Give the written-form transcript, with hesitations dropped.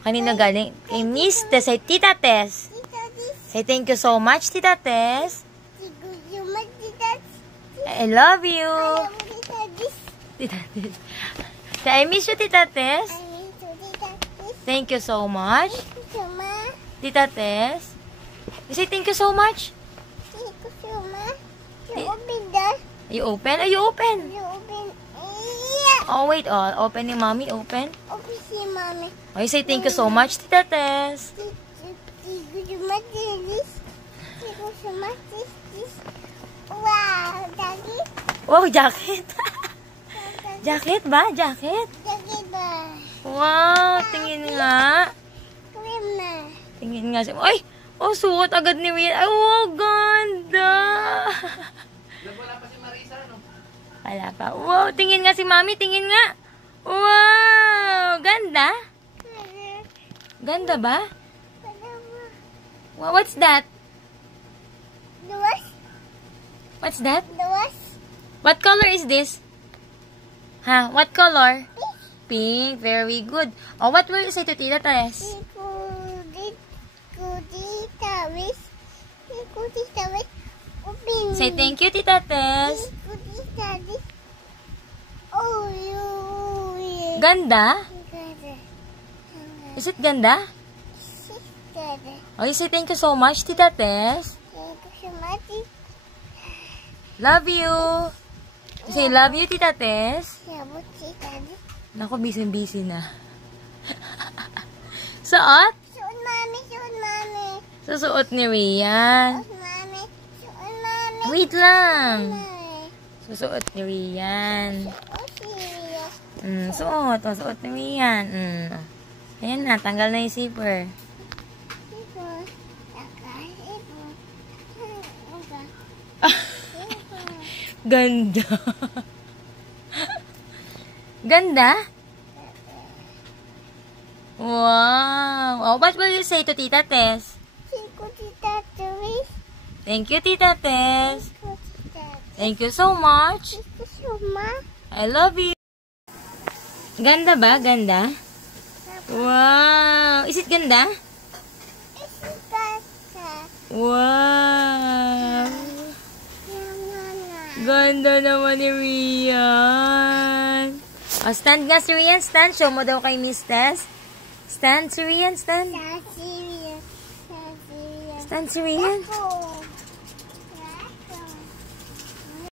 Kanina galing. Kay Miss Tess. Say, Tita Tess. Say, thank you so much, Tita Tess. I love you. Tita Tess. Say, I miss you, Tita Tess. Thank you so much. Tita Tess. You say, thank you so much. You open that. You open? Oh, you open. You open. Oh, wait. Oh, open ni Mommy. Open. Open si Mommy. Oh, you say thank you so much, Tita Tess. Wow, jacket. Wow, jacket. Jacket ba? Jacket? Jacket ba? Wow, tingin nga. Cream na. Tingin nga siya. Ay! Oh, suot agad ni Will. Ay, wow, ganda. Wala pa si Marisa, no? Wala pa. Wow, tingin nga si Mommy. Tingin nga. Wow, ganda. Ganda ba? Wow, what's that? Luwas? What's that? Luwas? What color is this? Huh? What color? Pink. Very good. Oh, what will you say to Tita Tess? Say thank you, Tita Tess. Ganda? Is it ganda? Oh, you say thank you so much, Tita Tess. Love you. You say love you, Tita Tess. Naku, busy na. Suot? Suot, Mami. Suot, Mami. Susuot ni Rian. Suot, Mami. Suot, Mami. Wait lang. Mami. Susuot ni Rian. Suot, serious. Suot. O, suot ni Rian. Ayan na, tanggal na yung zipper. Ipon. Saka, ipon. Ganda. Ganda? Wow. Oh, what will you say to Tita Tess? Thank you, Tita Tess. Thank you so much. I love you. Ganda ba? Ganda? Wow. Is it ganda? Wow. Ganda naman ni Rian. Oh, stand nga si Rian. Stand. Show mo daw kay Miss Tess. Stand si Rian. Stand. Stand si Rian.